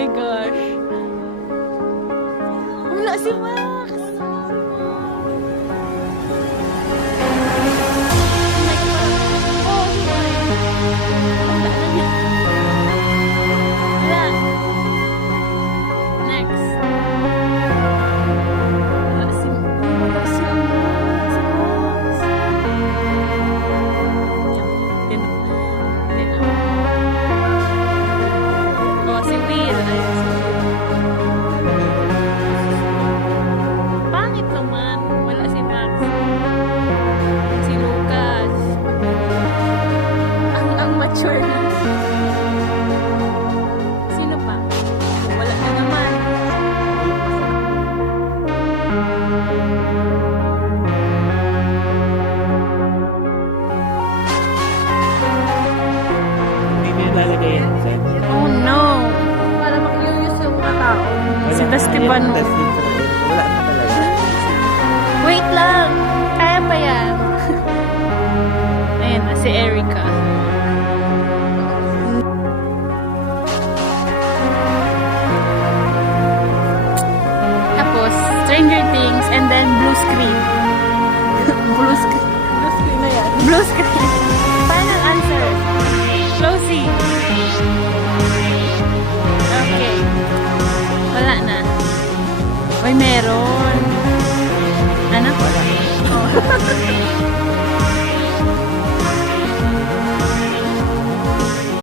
my gosh. Wala si Max. Oh my God. Wala na niya. Wala. Next. Wala si Max. Oh, si Will. Pangit naman. Wala si Max. Si Lucas. Ang mature na. Sino pa? Wala na naman. Hindi niya lalagay yan sa Oh no. Para makiyuyos yung mga tao. Si Esteban. Wala na talaga. Wait lang. Kaya pa yan. Ayan na, si Erica. Tapos, Stranger Things and then Blue Screen. Blue Screen. Blue Screen na yan. Blue Screen. Final answer. Closey. Okay. Wala na. Uy, meron. Anak, wala. Oh.